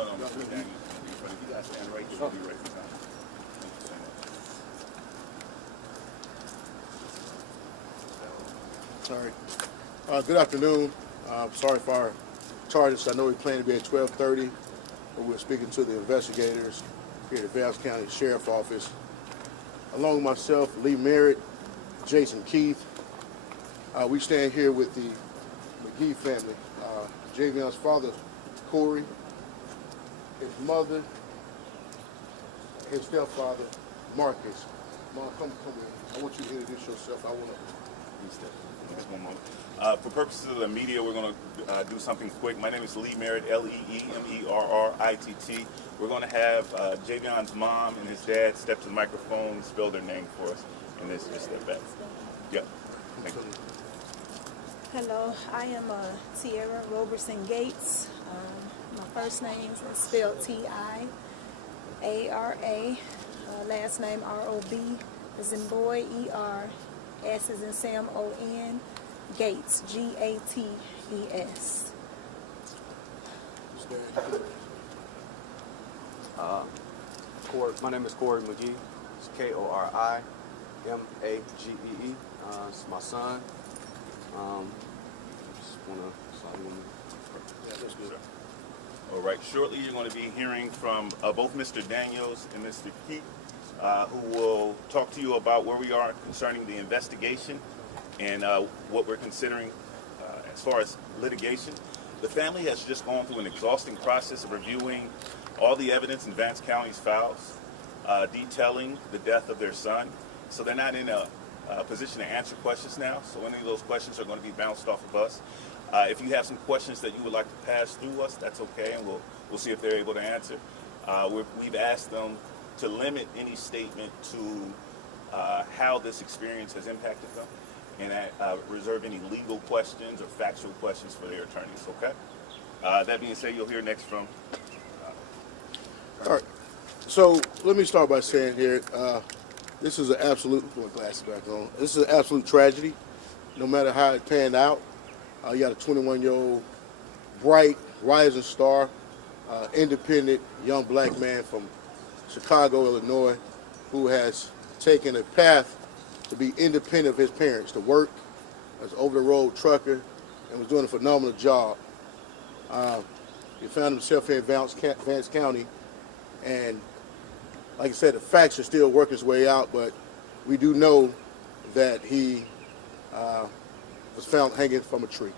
Mr. Daniels, you guys stand right here. We'll be right behind you. Thank you so much. Sorry. Good afternoon. Sorry for our tardiness. I know we planned to be at 12:30, but we're speaking to the investigators here at the Vance County Sheriff Office. Along with myself, Lee Merritt, Jason Keith, we stand here with the Magee family. Javion's father, Corey, his mother, his stepfather, Marcus. Mom, come in. I want you to introduce yourself. I want to. Just one moment. For purposes of the media, we're going to do something quick. My name is Lee Merritt, Leemerritt. We're going to have Javion's mom and his dad step to the microphone and spell their name for us. And this is their back. Yep. Thank you. Hello, I am Tierra Roberson Gates. My first name is spelled T-I-A-R-A. Last name R-O-B as in boy, E-R, S as in Sam, O-N, Gates, G-A-T-E-S. My name is Corey Magee. It's K-O-R-I-M-A-G-E-E. It's my son. All right. Shortly, you're going to be hearing from both Mr. Daniels and Mr. Keith, who will talk to you about where we are concerning the investigation and what we're considering as far as litigation. The family has just gone through an exhausting process of reviewing all the evidence in Vance County's files, detailing the death of their son. So they're not in a position to answer questions now. So any of those questions are going to be bounced off of us. If you have some questions that you would like to pass through us, that's okay, and we'll see if they're able to answer. We've asked them to limit any statement to how this experience has impacted them, and reserve any legal questions or factual questions for their attorneys, okay? That being said, you'll hear next from... All right. So let me start by saying here, this is an absolute, put my glasses back on. This is an absolute tragedy, no matter how it panned out. You got a 21-year-old, bright, rising star, independent young black man from Chicago, Illinois, who has taken a path to be independent of his parents, to work as an over-the-road trucker, and was doing a phenomenal job. He found himself here in Vance County, and like I said, the facts are still working its way out, but we do know that he was found hanging from a tree.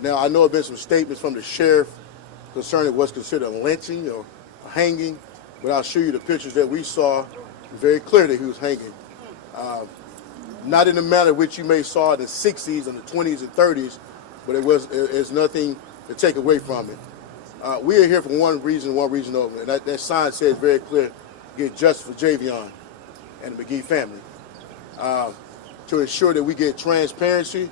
Now, I know there have been some statements from the sheriff concerning what's considered a lynching or a hanging, but I'll show you the pictures that we saw. Very clear that he was hanging. Not in the manner which you may saw in the 60s and the 20s and 30s, but it's nothing to take away from it. We are here for one reason only, and that sign says very clear, get justice for Javion and the Magee family. To ensure that we get transparency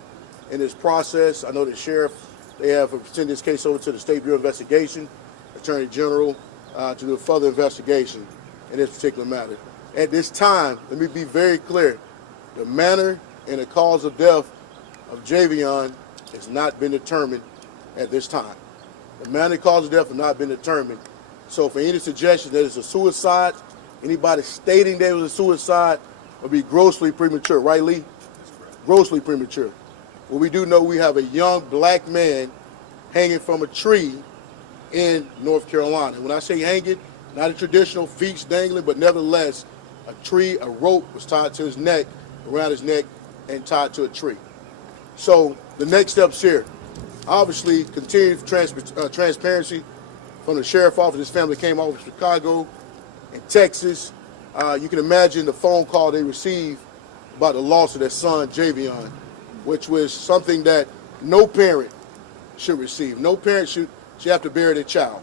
in this process, I know the sheriff, they have sent this case over to the State Bureau of Investigation, Attorney General, to do a further investigation in this particular matter. At this time, let me be very clear, the manner and the cause of death of Javion has not been determined at this time. The manner and cause of death has not been determined. So for any suggestion that it's a suicide, anybody stating that it was a suicide would be grossly premature, right, Lee? Grossly premature. Well, we do know we have a young black man hanging from a tree in North Carolina. When I say hanging, not a traditional feet dangling, but nevertheless, a tree, a rope was tied to his neck, around his neck, and tied to a tree. So the next steps here, obviously, continued transparency from the sheriff office. His family came over from Chicago and Texas. You can imagine the phone call they received about the loss of their son, Javion, which was something that no parent should receive. No parent should have to bury their child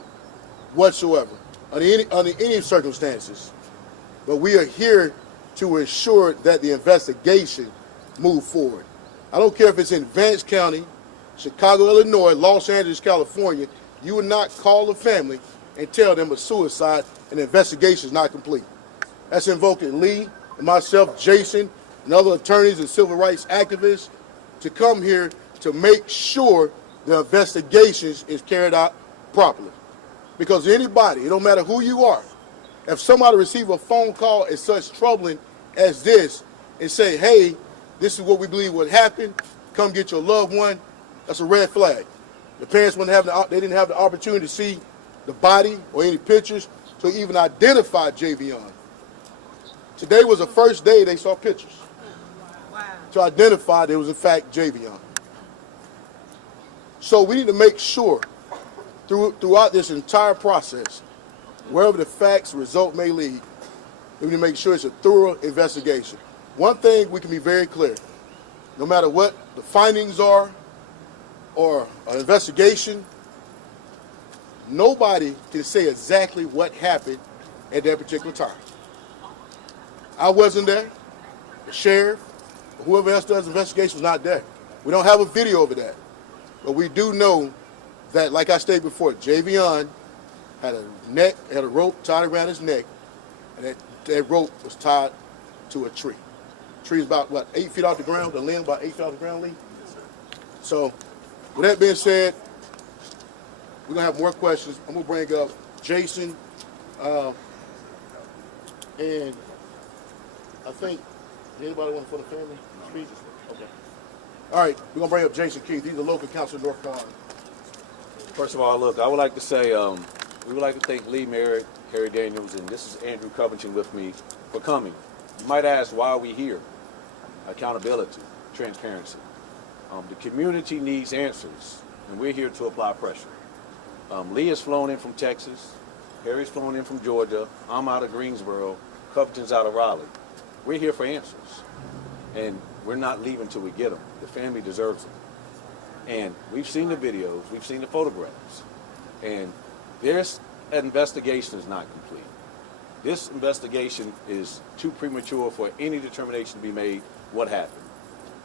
whatsoever, under any circumstances. But we are here to ensure that the investigation move forward. I don't care if it's in Vance County, Chicago, Illinois, Los Angeles, California, you would not call the family and tell them a suicide and the investigation is not complete. That's invoking Lee and myself, Jason, and other attorneys and civil rights activists to come here to make sure the investigations is carried out properly. Because anybody, it don't matter who you are, if somebody receive a phone call as such troubling as this and say, hey, this is what we believe would happen, come get your loved one, that's a red flag. The parents they didn't have the opportunity to see the body or any pictures to even identify Javion. Today was the first day they saw pictures to identify there was in fact Javion. So we need to make sure throughout this entire process, wherever the facts result may lead, we need to make sure it's a thorough investigation. One thing we can be very clear, no matter what the findings are or an investigation, nobody can say exactly what happened at that particular time. I wasn't there. The sheriff, whoever else does the investigation was not there. We don't have a video of that. But we do know that, like I stated before, Javion had a rope tied around his neck, and that rope was tied to a tree. The tree is about, 8 feet off the ground? The limb about 8 feet off the ground, Lee? So, with that being said, we're going to have more questions. I'm going to bring up Jason, and I think, anybody want for the family speak? Okay. All right, we're going to bring up Jason Keith. He's the local council in North Carolina. First of all, look, I would like to say we would like to thank Lee Merritt, Harry Daniels, and this is Andrew Covington with me for coming. You might ask, why are we here? Accountability, transparency. The community needs answers, and we're here to apply pressure. Lee has flown in from Texas. Harry's flown in from Georgia. I'm out of Greensboro. Covington's out of Raleigh. We're here for answers, and we're not leaving till we get them. The family deserves them. And we've seen the videos, we've seen the photographs, and this investigation is not complete. This investigation is too premature for any determination to be made what happened.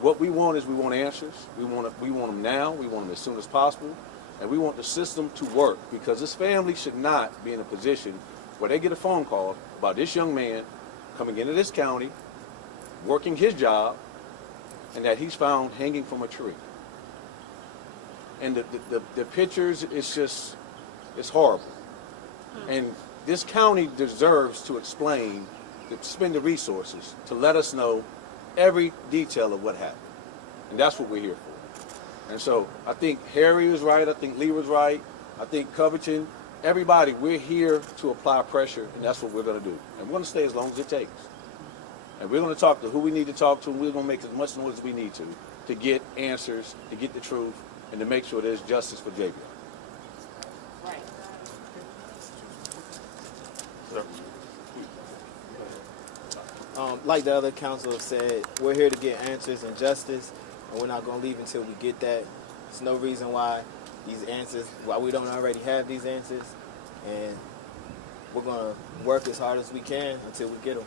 What we want is we want answers. We want them now. We want them as soon as possible. And we want the system to work, because this family should not be in a position where they get a phone call about this young man coming into this county, working his job, and that he's found hanging from a tree. And the pictures, it's horrible. And this county deserves to explain, to spend the resources to let us know every detail of what happened. And that's what we're here for. And so I think Harry was right, I think Lee was right, I think Covington, everybody, we're here to apply pressure, and that's what we're going to do. And we're going to stay as long as it takes. And we're going to talk to who we need to talk to, and we're going to make as much noise as we need to get answers, to get the truth, and to make sure there's justice for Javion. Right. Sir. Like the other council said, we're here to get answers and justice, and we're not going to leave until we get that. There's no reason why we don't already have these answers, and we're going to work as hard as we can until we get them.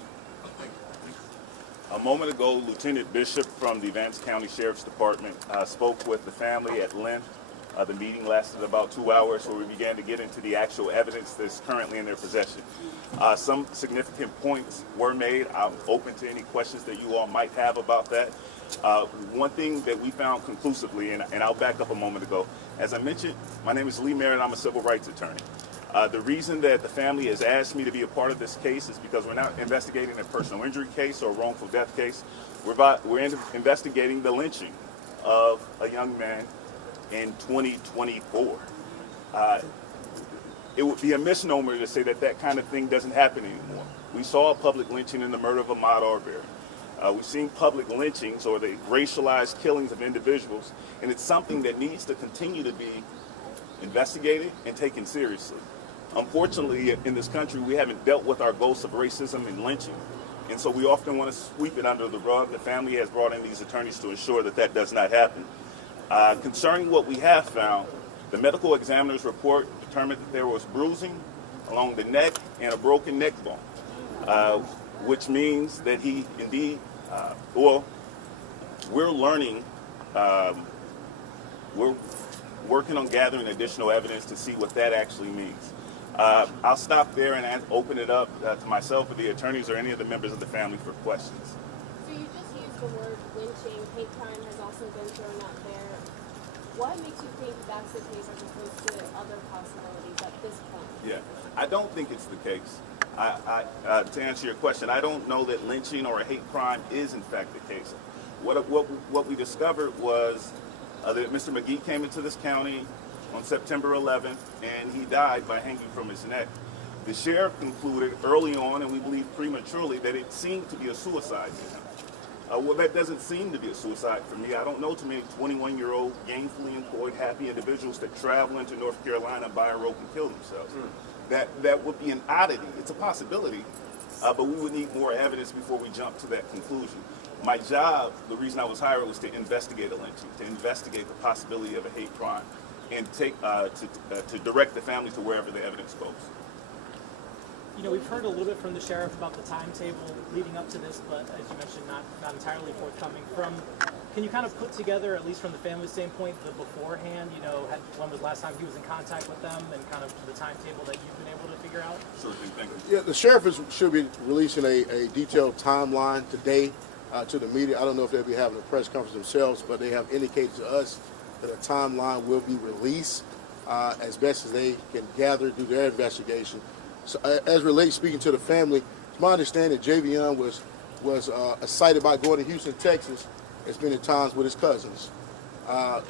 A moment ago, Lieutenant Bishop from the Vance County Sheriff's Department spoke with the family at length. The meeting lasted about 2 hours, where we began to get into the actual evidence that's currently in their possession. Some significant points were made. I'm open to any questions that you all might have about that. One thing that we found conclusively, and I'll back up a moment ago, as I mentioned, my name is Lee Merritt. I'm a civil rights attorney. The reason that the family has asked me to be a part of this case is because we're not investigating a personal injury case or a wrongful death case. We're investigating the lynching of a young man in 2024. It would be a misnomer to say that that kind of thing doesn't happen anymore. We saw a public lynching in the murder of Ahmaud Arbery. We've seen public lynchings or the racialized killings of individuals, and it's something that needs to continue to be investigated and taken seriously. Unfortunately, in this country, we haven't dealt with our ghosts of racism and lynching, and so we often want to sweep it under the rug. The family has brought in these attorneys to ensure that that does not happen. Concerning what we have found, the medical examiner's report determined that there was bruising along the neck and a broken neck bone, which means that he indeed, we're learning, we're working on gathering additional evidence to see what that actually means. I'll stop there and open it up to myself or the attorneys or any of the members of the family for questions. So you just used the word lynching. Hate crime has also been thrown out there. What makes you think that's the case as opposed to other possibilities at this point? Yeah, I don't think it's the case. To answer your question, I don't know that lynching or a hate crime is in fact the case. What we discovered was that Mr. Magee came into this county on September 11th, and he died by hanging from his neck. The sheriff concluded early on, and we believe prematurely, that it seemed to be a suicide to him. Well, that doesn't seem to be a suicide for me. I don't know too many 21-year-old gainfully employed, happy individuals that travel into North Carolina, buy a rope, and kill themselves. That would be an oddity. It's a possibility, but we would need more evidence before we jump to that conclusion. My job, the reason I was hired, was to investigate a lynching, to investigate the possibility of a hate crime, and to direct the family to wherever the evidence goes. You know, we've heard a little bit from the sheriff about the timetable leading up to this, but as you mentioned, not entirely forthcoming. Can you kind of put together, at least from the family standpoint, the beforehand? You know, when was the last time he was in contact with them, and kind of the timetable that you've been able to figure out? Sure thing, thank you. Yeah, the sheriff should be releasing a detailed timeline today to the media. I don't know if they'll be having a press conference themselves, but they have indicated to us that a timeline will be released as best as they can gather, do their investigation. So, as relates speaking to the family, it's my understanding Javion was cited by going to Houston, Texas, and spending times with his cousins.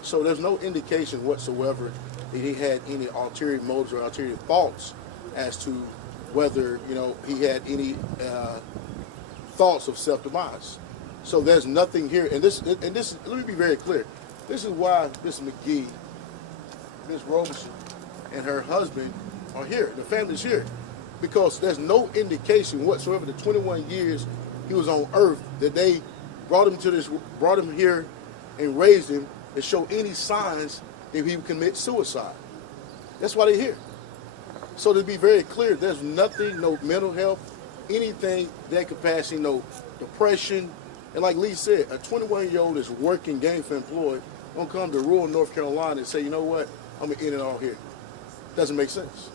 So there's no indication whatsoever that he had any ulterior motives or ulterior thoughts as to whether he had any thoughts of self-demise. So there's nothing here, and this. Let me be very clear. This is why Ms. Magee, Ms. Robeson, and her husband are here. The family's here. Because there's no indication whatsoever the 21 years he was on earth that they brought him here and raised him to show any signs that he would commit suicide. That's why they're here. So to be very clear, there's nothing, no mental health, anything that capacity, no depression. And like Lee said, a 21-year-old is working, gainfully employed, gonna come to rural North Carolina and say, you know what, I'm gonna end it all here. Doesn't make sense.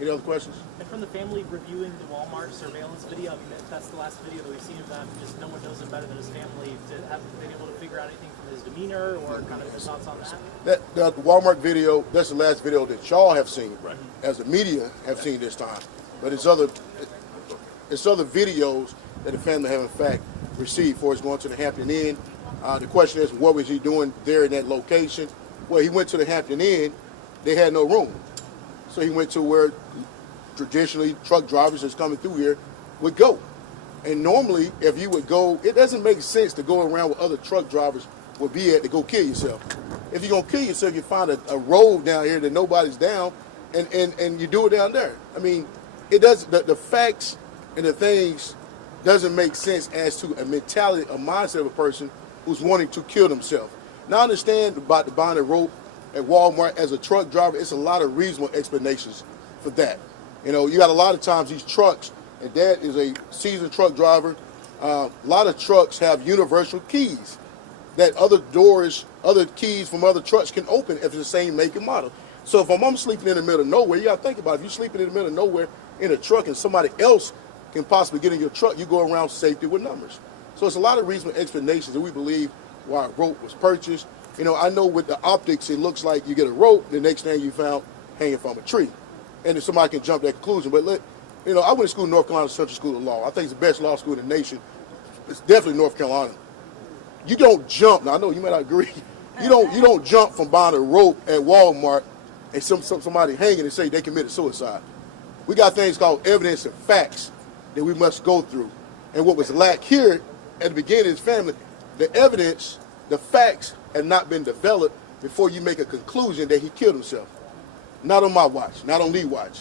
Any other questions? And from the family reviewing the Walmart surveillance video, I mean, that's the last video that we've seen of them. Just no one knows him better than his family. Have been able to figure out anything from his demeanor or kind of his thoughts on that? That Walmart video, that's the last video that y'all have seen, Right. as the media have seen this time. But it's other videos that the family have in fact received for us going to the Hampton Inn. The question is, what was he doing there in that location? Well, he went to the Hampton Inn. They had no room. So he went to where traditionally truck drivers that's coming through here would go. And normally, if you would go, it doesn't make sense to go around where other truck drivers would be at to go kill yourself. If you're going to kill yourself, you find a road down here that nobody's down, and you do it down there. I mean, it does. The facts and the things doesn't make sense as to a mentality, a mindset of a person who's wanting to kill themselves. Now, I understand about the buying a rope at Walmart as a truck driver. It's a lot of reasonable explanations for that. You got a lot of times these trucks, and Dad is a seasoned truck driver. A lot of trucks have universal keys that other keys from other trucks can open if it's the same make and model. So if I'm sleeping in the middle of nowhere, you got to think about it. If you're sleeping in the middle of nowhere in a truck and somebody else can possibly get in your truck, you go around safety with numbers. So it's a lot of reasonable explanations that we believe why a rope was purchased. I know with the optics, it looks like you get a rope, the next thing you found hanging from a tree. And if somebody can jump that conclusion. But I went to school in North Carolina Central School of Law. I think it's the best law school in the nation. It's definitely North Carolina. You don't jump. Now I know you may not agree. You don't jump from buying a rope at Walmart and somebody hanging and say they committed suicide. We got things called evidence and facts that we must go through. And what was lacked here at the beginning of his family, the evidence, the facts had not been developed before you make a conclusion that he killed himself. Not on my watch, not on Lee's watch.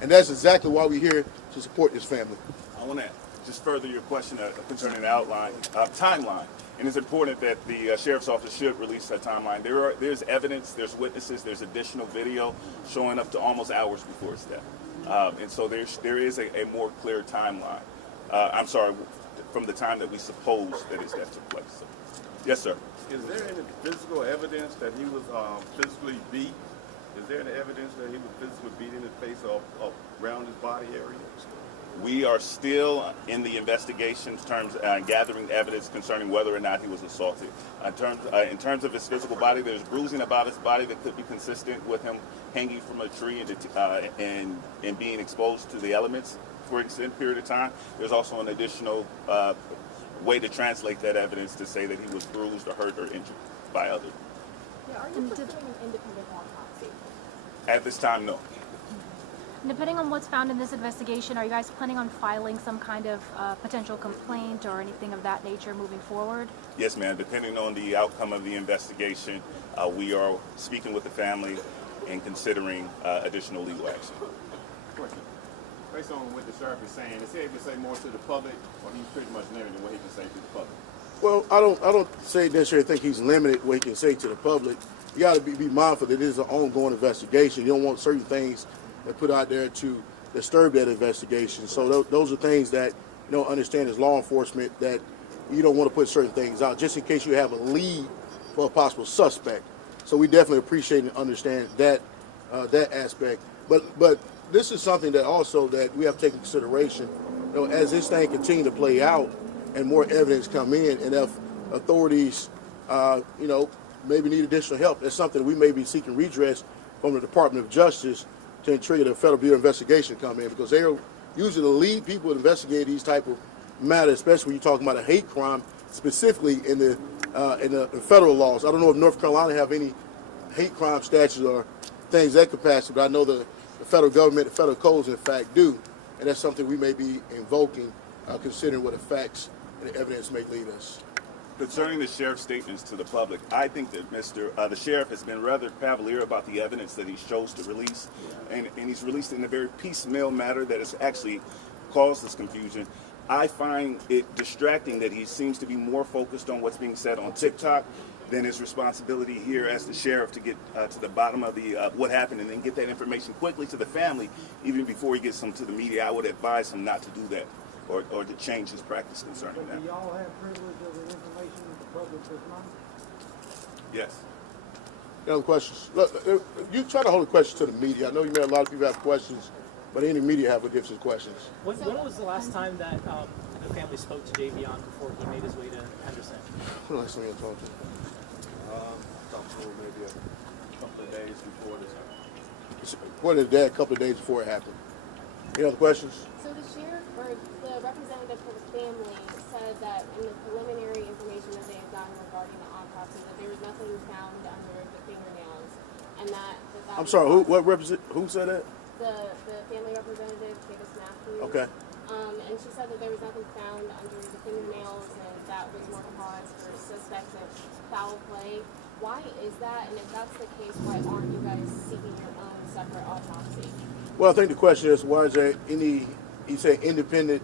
And that's exactly why we're here to support this family. I want to just further your question concerning the timeline. And it's important that the sheriff's office should release that timeline. There's evidence, there's witnesses, there's additional video showing up to almost hours before his death. And so there is a more clear timeline. I'm sorry, from the time that we suppose that his death took place. So, yes, sir. Is there any physical evidence that he was physically beat? Is there any evidence that he was physically beat in his face or around his body area? We are still in the investigation terms, gathering evidence concerning whether or not he was assaulted. In terms of his physical body, there's bruising about his body that could be consistent with him hanging from a tree and being exposed to the elements for an extended period of time. There's also an additional way to translate that evidence to say that he was bruised or hurt or injured by others. Yeah, are you pursuing an independent autopsy? At this time, no. Depending on what's found in this investigation, are you guys planning on filing some kind of potential complaint or anything of that nature moving forward? Yes, ma'am. Depending on the outcome of the investigation, we are speaking with the family and considering additional legal action. Question. Based on what the sheriff is saying, is he able to say more to the public, or he's pretty much limited what he can say to the public? Well, I don't say necessarily think he's limited what he can say to the public. You got to be mindful that it is an ongoing investigation. You don't want certain things that put out there to disturb that investigation. So those are things that you don't understand as law enforcement, that you don't want to put certain things out just in case you have a lead for a possible suspect. So we definitely appreciate and understand that that aspect. But this is something that also that we have to take into consideration. You know, as this thing continue to play out and more evidence come in, and if authorities, maybe need additional help, that's something we may be seeking redress from the Department of Justice to trigger the Federal Bureau of Investigation come in, because they're usually the lead people to investigate these type of matters, especially when you're talking about a hate crime, specifically in the federal laws. I don't know if North Carolina have any hate crime statutes or things that capacity, but I know the federal government, the federal codes, in fact, do, and that's something we may be invoking, considering what the facts and the evidence may lead us. Concerning the sheriff's statements to the public, I think that the sheriff has been rather cavalier about the evidence that he chose to release, and he's released it in a very piecemeal manner that has actually caused this confusion. I find it distracting that he seems to be more focused on what's being said on TikTok than his responsibility here as the sheriff to get to the bottom of the what happened and then get that information quickly to the family, even before he gets them to the media. I would advise him not to do that, or to change his practice concerning that. Do y'all have privilege of the information that the public does not? Yes. Any other questions? Look, you try to hold the questions to the media. I know you may have a lot of people have questions, but any media have different questions. When was the last time that the family spoke to Javion before he made his way to Henderson? Who else we talk to? Talked to him maybe a couple of days before this. What is that? A couple of days before it happened. Any other questions? So the sheriff or the representative for the family said that in the preliminary information that they had gotten regarding the autopsy, that there was nothing found under the fingernails, and that I'm sorry. Who said that? The family representative, Davis Matthews. Okay. And she said that there was nothing found under the fingernails, and that was more cause for suspects of foul play. Why is that? And if that's the case, why aren't you guys seeking your own separate autopsy? Well, I think the question is, why is there any, you say independent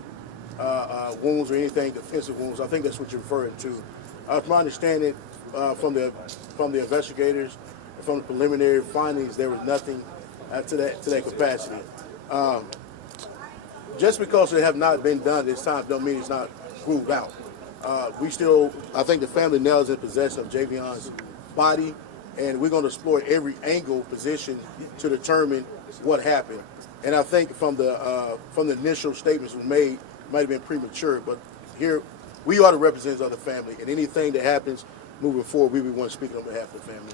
wounds or anything, defensive wounds? I think that's what you're referring to. From my understanding, from the investigators, and from the preliminary findings, there was nothing to that capacity. Just because it have not been done this time, don't mean it's not proved out. I think the family now is in possession of Javion's body, and we're going to explore every angle, position to determine what happened. And I think from the initial statements were made, might have been premature, but here we are the representatives of the family, and anything that happens moving forward, we want to speak on behalf of the family.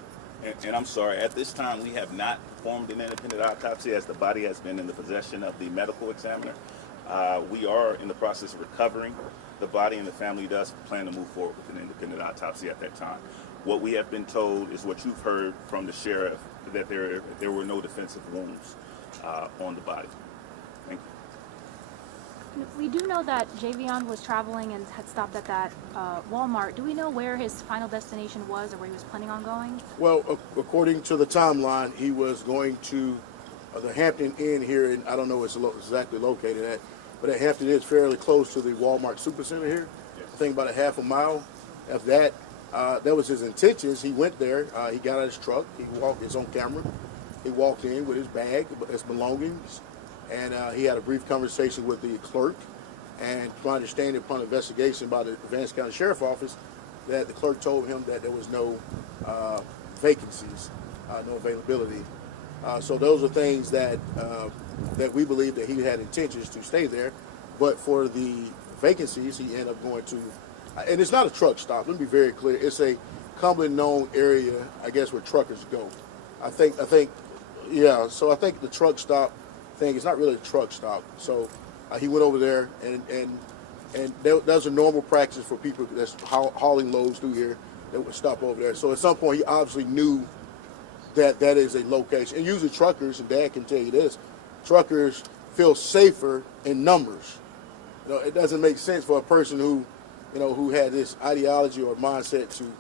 And I'm sorry, at this time we have not performed an independent autopsy, as the body has been in the possession of the medical examiner. We are in the process of recovering the body, and the family does plan to move forward with an independent autopsy at that time. What we have been told is what you've heard from the sheriff, that there were no defensive wounds on the body. Thank you. We do know that Javion was traveling and had stopped at that Walmart. Do we know where his final destination was, or where he was planning on going? Well, according to the timeline, he was going to the Hampton Inn here, and I don't know where it's exactly located at, but Hampton is fairly close to the Walmart Supercenter here. I think about a half a mile of that. That was his intentions. He went there. He got out of his truck. He walked. It's on camera. He walked in with his bag, his belongings, and he had a brief conversation with the clerk. And from my understanding, upon investigation by the Vance County Sheriff's Office, that the clerk told him that there was no vacancies, no availability. So those are things that we believe that he had intentions to stay there. but for the vacancies, he ended up going to, and it's not a truck stop. Let me be very clear. It's a commonly known area, I guess, where truckers go. I think, yeah. So I think the truck stop thing is not really a truck stop. So he went over there, and that's a normal practice for people that's hauling loads through here. They would stop over there. So at some point, he obviously knew that that is a location. And usually truckers, and Dad can tell you this, truckers feel safer in numbers. You know, it doesn't make sense for a person who, you know, who had this ideology or mindset to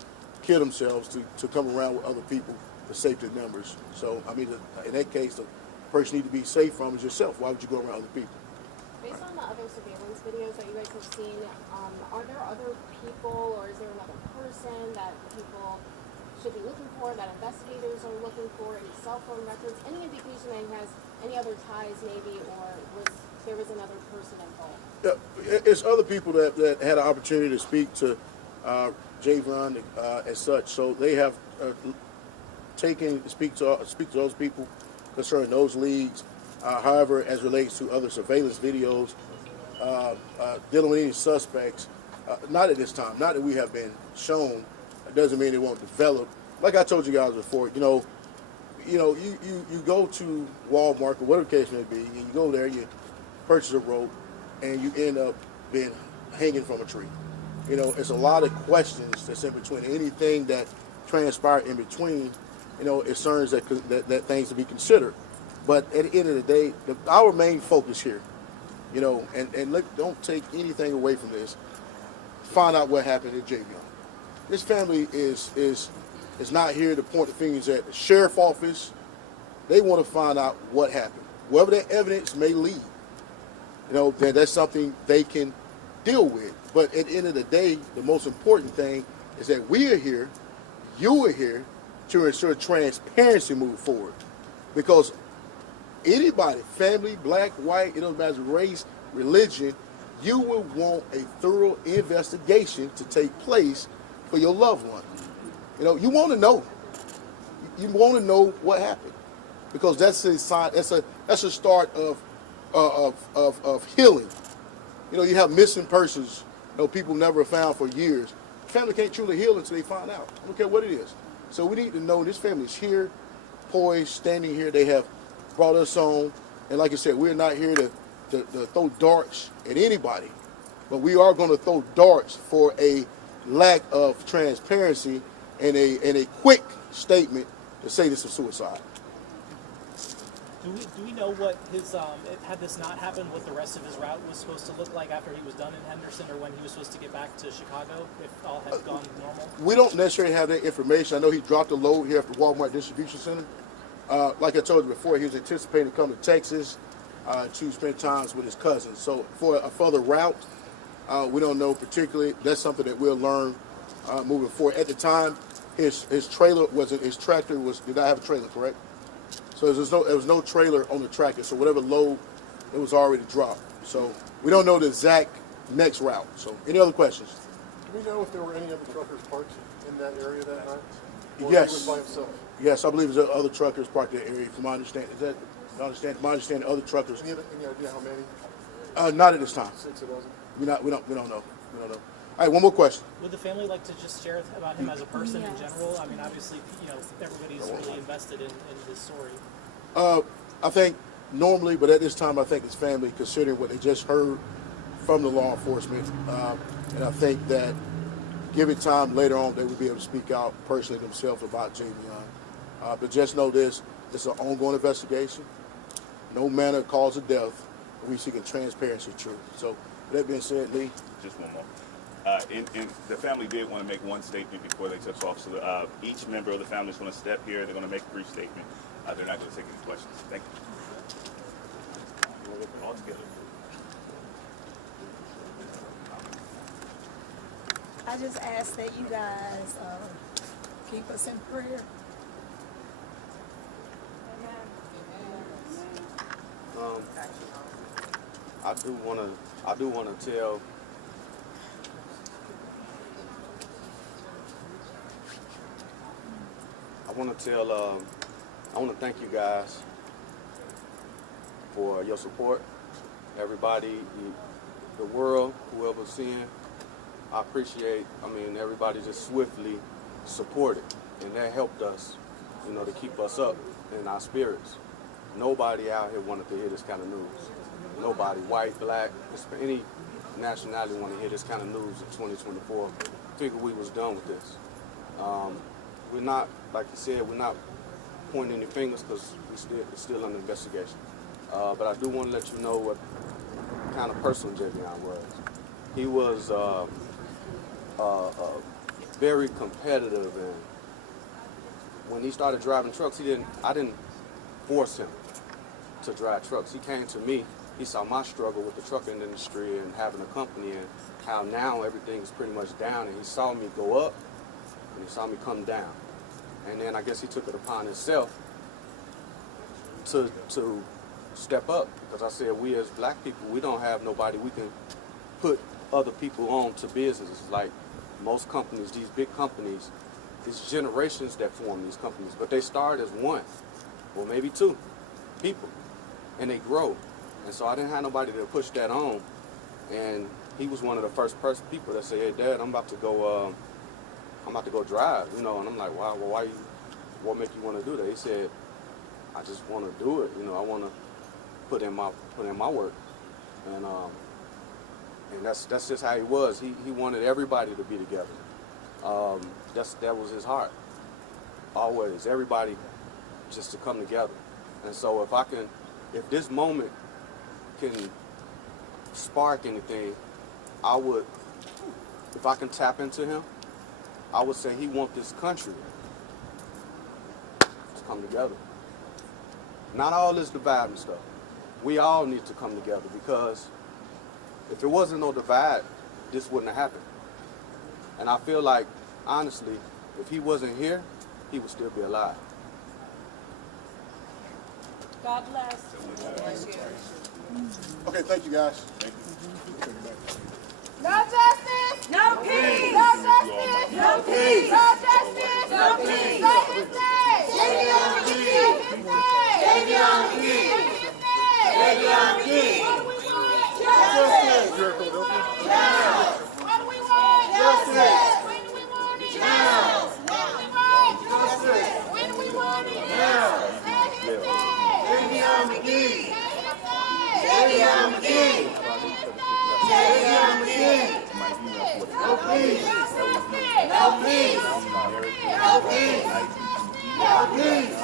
kill themselves to come around with other people for safety in numbers. So, I mean, in that case, the person you need to be safe from is yourself. Why would you go around other people? Based on the other surveillance videos that you guys have seen, are there other people or is there another person that people should be looking for, that investigators are looking for, any cell phone records, any indication that he has any other ties maybe, or there was another person involved? Yeah, it's other people that had an opportunity to speak to Javion as such. So they have speak to those people concerning those leads. However, as relates to other surveillance videos, dealing with any suspects, not at this time, not that we have been shown, it doesn't mean it won't develop. Like I told you guys before, you go to Walmart or whatever the case may be, and you go there, you purchase a rope, and you end up being hanging from a tree. You know, it's a lot of questions that's in between. Anything that transpired in between, you know, it concerns that things to be considered. But at the end of the day, our main focus here, you know, and look, don't take anything away from this. Find out what happened to Javion. This family is not here to point the fingers at the sheriff's office. They want to find out what happened. Wherever that evidence may lead, you know, then that's something they can deal with. But at the end of the day, the most important thing is that we are here, you are here, to ensure transparency move forward. Because anybody, family, black, white, it doesn't matter race, religion, you will want a thorough investigation to take place for your loved one. You know, you want to know. You want to know what happened, because that's a sign. That's a start of healing. You know, you have missing persons. You know, people never found for years. Family can't truly heal until they find out. I don't care what it is. So we need to know this family is here, poised, standing here. They have brought us on, and like I said, we're not here to throw darts at anybody, but we are going to throw darts for a lack of transparency and a quick statement to say this is suicide. Do we know what his had this not happened, what the rest of his route was supposed to look like after he was done in Henderson, or when he was supposed to get back to Chicago, if all had gone normal? We don't necessarily have that information. I know he dropped a load here at the Walmart distribution center. Like I told you before, he was anticipating to come to Texas to spend times with his cousins. So for a further route, we don't know particularly. That's something that we'll learn moving forward. At the time, his trailer his tractor did not have a trailer, correct? So there was no trailer on the tractor. So whatever load, it was already dropped. So we don't know the exact next route. So any other questions? Do we know if there were any other truckers parked in that area that night? Or Yes. He was by himself? Yes, I believe there's other truckers parked in that area. From my understanding, my understanding, other truckers. Any idea how many? Not at this time. 6 or dozen? We don't know. We don't know. All right, one more question. Would the family like to just share about him as a person in general? I mean, obviously, you know, everybody's really invested in his story. I think normally, but at this time, I think it's family, considering what they just heard from the law enforcement. And I think that given time later on, they would be able to speak out personally themselves about Javion. But just know this, it's an ongoing investigation. No manner of cause of death. We seeking transparency, truth. So with that being said, Lee. Just one more. The family did want to make one statement before they took off. So each member of the family is going to step here. They're going to make a brief statement. They're not going to take any questions. Thank you. All together. I just ask that you guys keep us in prayer. I do want to tell I want to thank you guys for your support. Everybody, the world, whoever's seeing, I appreciate, everybody just swiftly supported. And that helped us, to keep us up in our spirits. Nobody out here wanted to hear this kind of news. Nobody, white, black, any nationality wanted to hear this kind of news in 2024. Figured we was done with this. We're not, like you said, we're not pointing any fingers because it's still under investigation. But I do want to let you know what kind of person Javion was. He was very competitive, and when he started driving trucks, I didn't force him to drive trucks. He came to me. He saw my struggle with the trucking industry and having a company, and how now everything's pretty much down, and he saw me go up and he saw me come down. And then I guess he took it upon himself to step up, because I said, we as black people, we don't have nobody we can put other people on to businesses. Like most companies, these big companies, it's generations that form these companies, but they start as one, or maybe two people, and they grow. And so I didn't have nobody to push that on. And he was one of the first people that said, hey, Dad, I'm about to go drive, And I'm like, wow, well, what make you want to do that? He said, I just want to do it. I want to put in my work. And that's just how he was. He wanted everybody to be together. That was his heart. Always, everybody just to come together. And so if this moment can spark anything, if I can tap into him, I would say he wants this country to come together. Not all this divide and stuff. We all need to come together, because if it wasn't no divide, this wouldn't have happened. And I feel like, honestly, if he wasn't here, he would still be alive. God bless. Okay, thank you, guys. No justice, no peace. No justice, no peace. No justice, no peace. Say his name. Javion Magee. Javion Magee. Javion Magee. What do we want? Justice. You're in Philadelphia? Now. What do we want? Justice. When do we want it? Now. What do we want? Justice. When do we want it? Now. Say his name. Javion Magee. Javion Magee. Javion Magee. No peace. No peace. No peace. No peace.